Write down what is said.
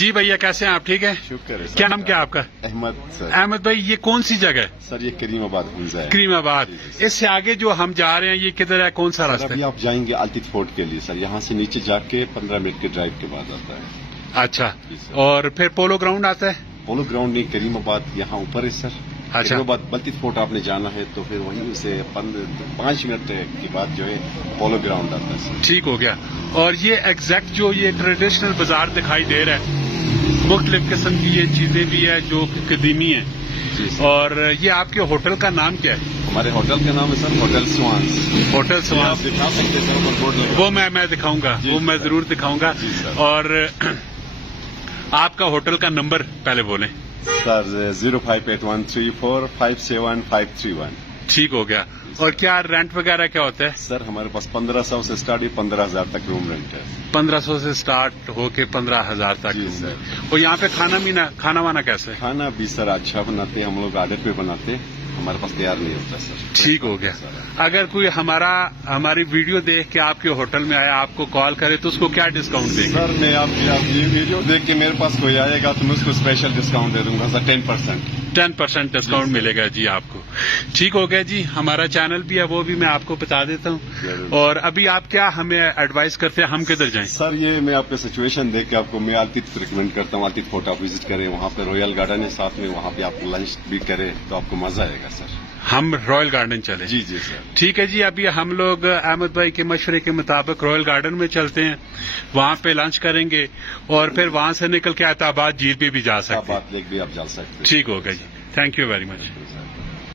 جی بھیا کیسے ہیں آپ؟ ٹھیک ہے. شکر ہے. کیا نام کیا آپ کا؟ احمد سر. احمد بھائی یہ کون سی جگہ ہے؟ سر یہ کریم آباد حمزہ ہے. کریم آباد. اس سے آگے جو ہم جا رہے ہیں یہ کدھر ہے، کون سا سر راستہ ابھی ہے؟ آپ جائیں گے الطیف فورٹ کے لیے سر، یہاں سے نیچے جا کے 15 منٹ کے ڈرائیو کے بعد آتا ہے. اچھا. جی سر. اور پھر پولو گراؤنڈ آتا ہے؟ پولو گراؤنڈ نہیں، کریم آباد یہاں اوپر ہے سر. اچھا. کریم آباد الطیف فورٹ آپ نے جانا ہے تو پھر وہیں سے 5 منٹ کے بعد جو ہے پولو گراؤنڈ آتا ہے سر. ٹھیک ہو گیا. اور یہ ایگزیکٹ جو یہ ٹریڈیشنل بازار دکھائی دے رہا ہے، مختلف قسم کی یہ چیزیں بھی ہیں جو کہ قدیمی ہیں. جی سر. اور یہ آپ کے ہوٹل کا نام کیا ہے؟ ہمارے ہوٹل کا نام ہے سر ہوٹل سوانس. ہوٹل سوانس. آپ دکھا سکتے ہیں سر بورڈ لگا. وہ میں دکھاؤں گا. جی وہ میں سر. ضرور دکھاؤں گا. جی سر. اور آپ کا ہوٹل کا نمبر پہلے بولیں. سر 05813457531. ٹھیک ہو گیا. اور کیا رینٹ وغیرہ کیا ہوتا ہے؟ سر ہمارے پاس 1500 سے اسٹارٹ 15,000 تک روم رینٹ ہے. 1500 سے اسٹارٹ ہو کے 15,000 تک. جی سر. اور یہاں پہ کھانا وانا کیسے ہے؟ کھانا بھی سر اچھا بناتے ہیں ہم لوگ، آرڈر پہ بناتے ہیں، ہمارے پاس تیار نہیں ہوتا سر. ٹھیک ہو گیا. اگر کوئی ہماری ویڈیو دیکھ کے آپ کے ہوٹل میں آیا، آپ کو کال کرے تو اس کو کیا ڈسکاؤنٹ دیں گے؟ سر میں آپ یہ ویڈیو دیکھ کے میرے پاس کوئی آئے گا تو میں اس کو اسپیشل ڈسکاؤنٹ دے دوں گا سر. 10% ڈسکاؤنٹ ملے گا جی آپ کو. ٹھیک ہو گیا جی. ہمارا چینل بھی ہے وہ بھی میں آپ کو بتا دیتا ہوں. اور ابھی آپ کیا ہمیں ایڈوائز کرتے ہیں، ہم کدھر جائیں؟ سر یہ میں آپ کا سچویشن دیکھ کے آپ کو میں الطیف ریکمینڈ کرتا ہوں. الطیف فورٹ آپ وزٹ کریں، وہاں پہ رویل گارڈن ہے ساتھ میں، وہاں پہ آپ لنچ بھی کریں تو آپ کو مزہ آئے گا سر. ہم رائل گارڈن چلیں؟ جی جی سر. ٹھیک ہے جی. ابھی ہم لوگ احمد بھائی کے مشورے کے مطابق رائل گارڈن میں چلتے ہیں، وہاں پہ لنچ کریں گے اور پھر وہاں سے نکل کے عطا آباد جھیل پہ بھی جا سکتے ہیں. بات لے کے بھی آپ جا سکتے ہیں. ٹھیک ہوگا جی. Thank you very much.